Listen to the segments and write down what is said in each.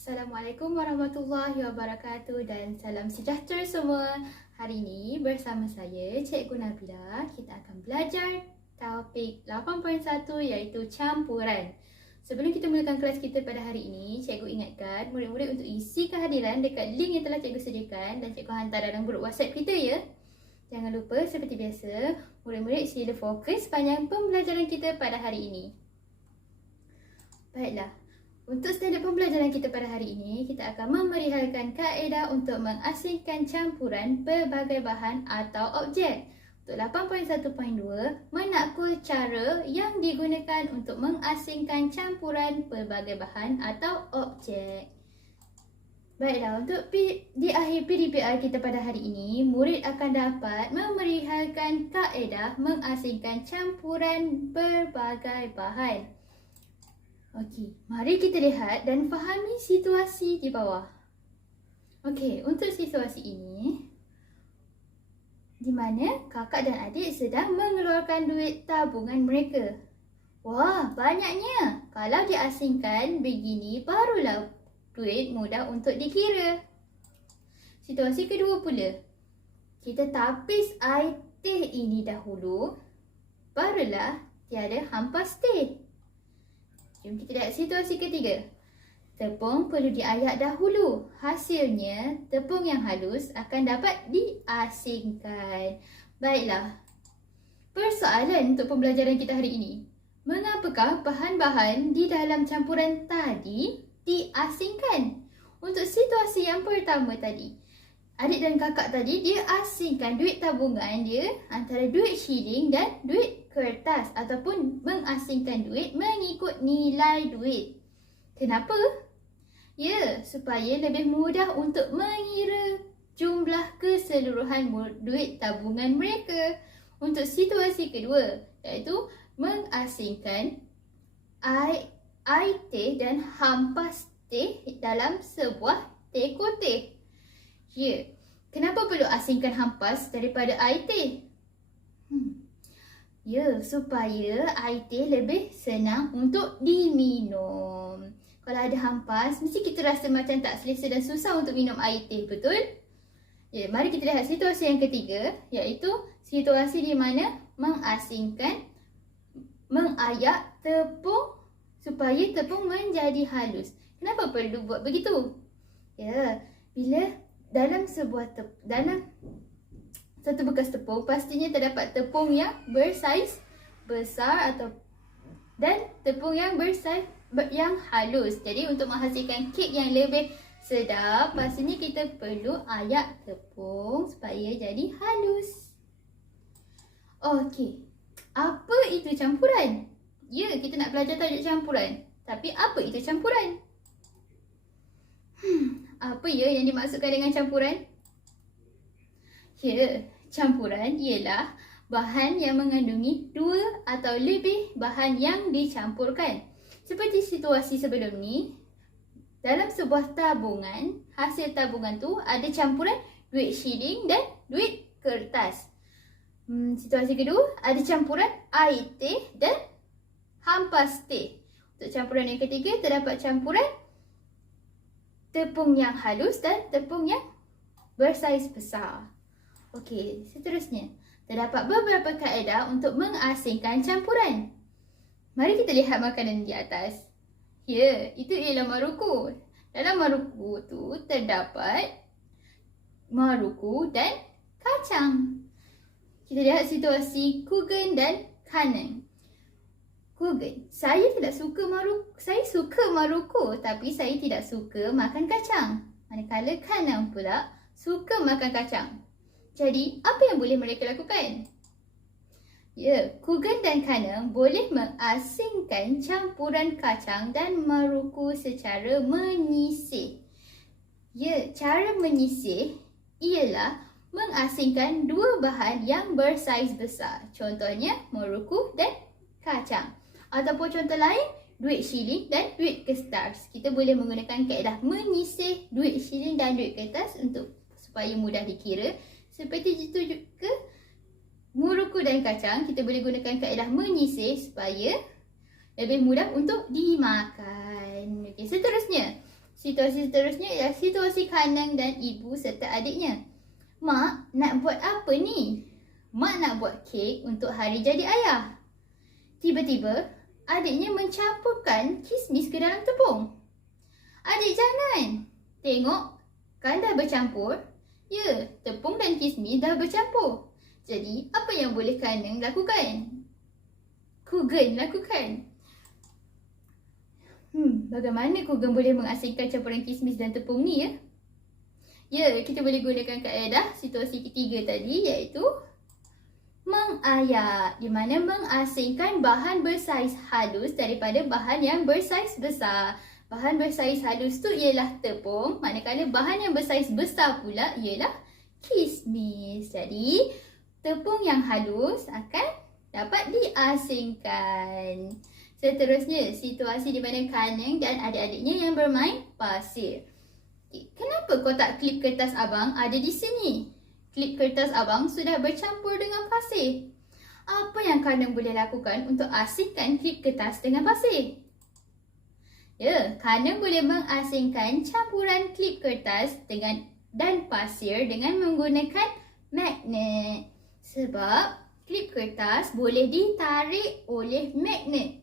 Assalamualaikum warahmatullahi wabarakatuh dan salam sejahtera semua. Hari ini bersama saya Cikgu Nabila, kita akan belajar topik 8.1 iaitu campuran. Sebelum kita mulakan kelas kita pada hari ini, Cikgu ingatkan murid-murid untuk isi kehadiran dekat link yang telah Cikgu sediakan dan Cikgu hantar dalam grup WhatsApp kita ya. Jangan lupa seperti biasa, murid-murid sila fokus sepanjang pembelajaran kita pada hari ini. Baiklah. Untuk standard pembelajaran kita pada hari ini, kita akan memerihalkan kaedah untuk mengasingkan campuran pelbagai bahan atau objek. Untuk 8.1.2, menakul cara yang digunakan untuk mengasingkan campuran pelbagai bahan atau objek. Baiklah, untuk di akhir PDPR kita pada hari ini, murid akan dapat memerihalkan kaedah mengasingkan campuran pelbagai bahan. Okey, mari kita lihat dan fahami situasi di bawah. Okey, untuk situasi ini, di mana kakak dan adik sedang mengeluarkan duit tabungan mereka. Wah, banyaknya. Kalau diasingkan begini, barulah duit mudah untuk dikira. Situasi kedua pula, kita tapis air teh ini dahulu, barulah tiada hampas teh. Jom kita lihat situasi ketiga. Tepung perlu diayak dahulu. Hasilnya, tepung yang halus akan dapat diasingkan. Baiklah. Persoalan untuk pembelajaran kita hari ini. Mengapakah bahan-bahan di dalam campuran tadi diasingkan? Untuk situasi yang pertama tadi, adik dan kakak tadi dia asingkan duit tabungan dia antara duit shilling dan duit kertas ataupun mengasingkan duit mengikut nilai duit. Kenapa? Ya, supaya lebih mudah untuk mengira jumlah keseluruhan duit tabungan mereka. Untuk situasi kedua, iaitu mengasingkan air teh dan hampas teh dalam sebuah teko teh. Ya, kenapa perlu asingkan hampas daripada air teh? Ya, supaya air teh lebih senang untuk diminum. Kalau ada hampas, mesti kita rasa macam tak selesa dan susah untuk minum air teh, betul? Ya, mari kita lihat situasi yang ketiga, iaitu situasi di mana mengayak tepung supaya tepung menjadi halus. Kenapa perlu buat begitu? Ya, bila dalam satu bekas tepung, pastinya terdapat tepung yang bersaiz besar dan tepung yang bersaiz yang halus. Jadi untuk menghasilkan kek yang lebih sedap, pastinya kita perlu ayak tepung supaya jadi halus. Okey, apa itu campuran? Ya, kita nak belajar tajuk campuran. Tapi apa itu campuran? Apa ya yang dimaksudkan dengan campuran? Ya, campuran ialah bahan yang mengandungi dua atau lebih bahan yang dicampurkan. Seperti situasi sebelum ni, dalam sebuah tabungan, hasil tabungan tu ada campuran duit shilling dan duit kertas. Situasi kedua, ada campuran air teh dan hampas teh. Untuk campuran yang ketiga, terdapat campuran tepung yang halus dan tepung yang bersaiz besar. Okey, seterusnya, terdapat beberapa kaedah untuk mengasingkan campuran. Mari kita lihat makanan di atas. Ya, itu ialah maruku. Dalam maruku tu terdapat maruku dan kacang. Kita lihat situasi Kugen dan Kanen. Kugen, saya suka maruku tapi saya tidak suka makan kacang. Manakala Kanen pula suka makan kacang. Jadi, apa yang boleh mereka lakukan? Ya, Kugen dan Kanen boleh mengasingkan campuran kacang dan maruku secara menyisih. Ya, cara menyisih ialah mengasingkan dua bahan yang bersaiz besar. Contohnya, maruku dan kacang. Ataupun contoh lain, duit shilling dan duit kertas. Kita boleh menggunakan kaedah menyisih duit shilling dan duit kertas supaya mudah dikira. Seperti itu juga muruku dan kacang, kita boleh gunakan kaedah menyisih supaya lebih mudah untuk dimakan. Okey, seterusnya, Situasi seterusnya ialah situasi Kanang dan ibu serta adiknya. Mak, nak buat apa ni? Mak nak buat kek untuk hari jadi ayah. Tiba-tiba, adiknya mencampurkan kismis ke dalam tepung. Adik jangan. Tengok, kan dah bercampur? Ya, tepung dan kismis dah bercampur. Jadi, apa yang boleh Kanang lakukan? Kugen lakukan. Bagaimana Kugen boleh mengasingkan campuran kismis dan tepung ni ya? Ya, kita boleh gunakan kaedah situasi ketiga tadi iaitu mengayak, di mana mengasingkan bahan bersaiz halus daripada bahan yang bersaiz besar. Bahan bersaiz halus tu ialah tepung, manakala bahan yang bersaiz besar pula ialah kismis. Jadi, tepung yang halus akan dapat diasingkan. Seterusnya, situasi di mana Kanang dan adik-adiknya yang bermain pasir. Kenapa kotak klip kertas abang ada di sini? Klip kertas abang sudah bercampur dengan pasir. Apa yang Kanang boleh lakukan untuk asingkan klip kertas dengan pasir? Ya, Kanang boleh mengasingkan campuran klip kertas dan pasir dengan menggunakan magnet. Sebab klip kertas boleh ditarik oleh magnet.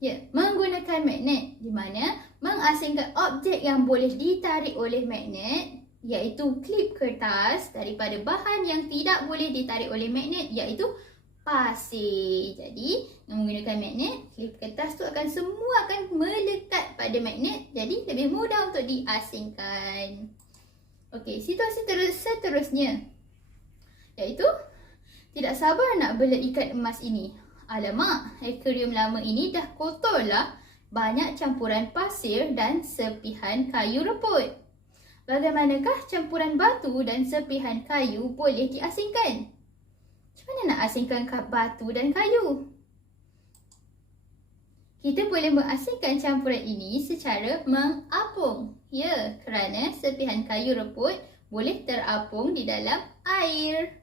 Ya, menggunakan magnet di mana mengasingkan objek yang boleh ditarik oleh magnet iaitu klip kertas daripada bahan yang tidak boleh ditarik oleh magnet iaitu pasir. Jadi, dengan menggunakan magnet, klip kertas tu semua akan melekat pada magnet, jadi lebih mudah untuk diasingkan. Okey, situasi seterusnya iaitu tidak sabar nak bela ikan emas ini. Alamak, akuarium lama ini dah kotor lah. Banyak campuran pasir dan serpihan kayu reput. Bagaimanakah campuran batu dan serpihan kayu boleh diasingkan? Macam mana nak asingkan batu dan kayu? Kita boleh mengasingkan campuran ini secara mengapung. Ya, kerana serpihan kayu reput boleh terapung di dalam air.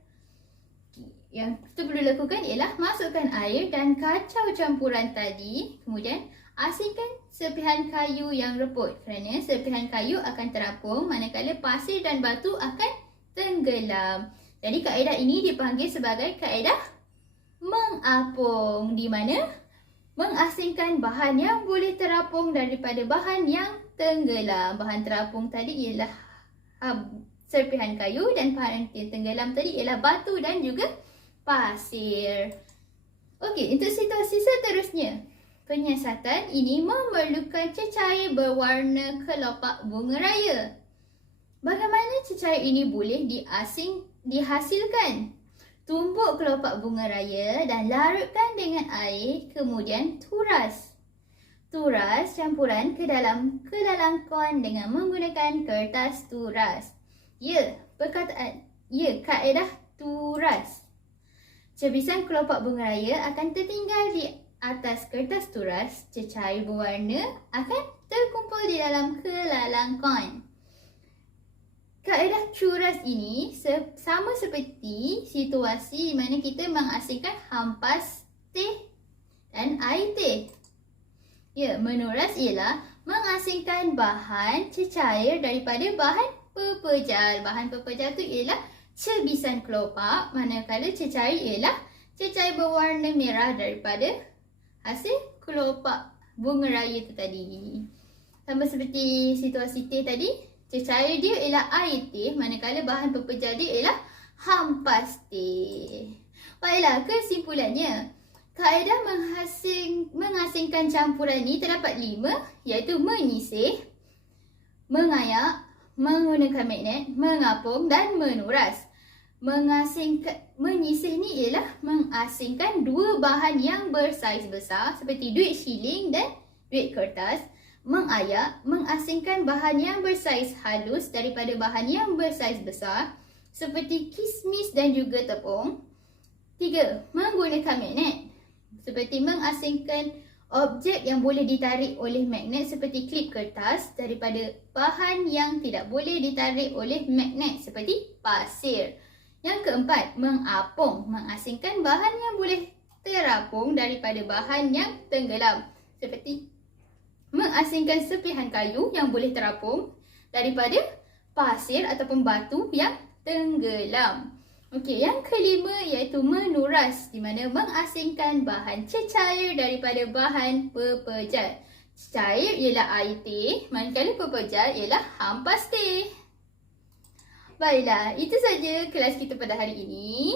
Yang kita perlu lakukan ialah masukkan air dan kacau campuran tadi. Kemudian asingkan serpihan kayu yang reput. Kerana serpihan kayu akan terapung manakala pasir dan batu akan tenggelam. Jadi kaedah ini dipanggil sebagai kaedah mengapung. Di mana mengasingkan bahan yang boleh terapung daripada bahan yang tenggelam. Bahan terapung tadi ialah serpihan kayu dan bahan yang tenggelam tadi ialah batu dan juga pasir. Okey, untuk situasi seterusnya. Penyiasatan ini memerlukan cecair berwarna kelopak bunga raya. Bagaimana cecair ini boleh dihasilkan? Tumbuk kelopak bunga raya dan larutkan dengan air, kemudian turas. Turas campuran ke dalam kon dengan menggunakan kertas turas. Ya, kaedah turas. Cebisan kelopak bunga raya akan tertinggal di atas kertas turas. Cecair berwarna akan terkumpul di dalam kelalang kon. Kaedah curas ini sama seperti situasi di mana kita mengasingkan hampas teh dan air teh. Ya, menuras ialah mengasingkan bahan cecair daripada bahan pepejal. Bahan pepejal tu ialah cebisan kelopak, manakala cecair ialah cecair berwarna merah daripada hasil kelopak bunga raya itu tadi. Sama seperti situasi teh tadi, cecair dia ialah air teh, manakala bahan pepejal dia ialah hampas teh. Baiklah, kesimpulannya, kaedah mengasingkan campuran ini terdapat 5, iaitu menyisih, mengayak, menggunakan magnet, mengapung dan menuras. Menyisih ni ialah mengasingkan dua bahan yang bersaiz besar seperti duit shilling dan duit kertas. Mengayak, mengasingkan bahan yang bersaiz halus daripada bahan yang bersaiz besar seperti kismis dan juga tepung. 3. Menggunakan magnet seperti mengasingkan objek yang boleh ditarik oleh magnet seperti klip kertas daripada bahan yang tidak boleh ditarik oleh magnet seperti pasir. Yang keempat, mengapung, mengasingkan bahan yang boleh terapung daripada bahan yang tenggelam seperti mengasingkan serpihan kayu yang boleh terapung daripada pasir ataupun batu yang tenggelam. Okey, yang kelima iaitu menuras, di mana mengasingkan bahan cecair daripada bahan pepejal. Cecair ialah air teh, manakala pepejal ialah hampas teh. Baiklah, itu saja kelas kita pada hari ini.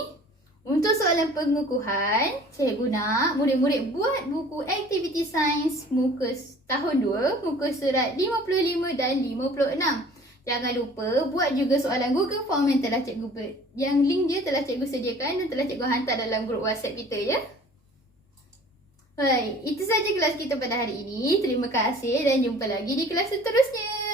Untuk soalan pengukuhan, cikgu nak murid-murid buat buku aktiviti sains muka tahun 2, muka surat 55 dan 56. Jangan lupa buat juga soalan Google Form yang telah yang link dia telah cikgu sediakan dan telah cikgu hantar dalam grup WhatsApp kita ya. Baik, itu saja kelas kita pada hari ini. Terima kasih dan jumpa lagi di kelas seterusnya.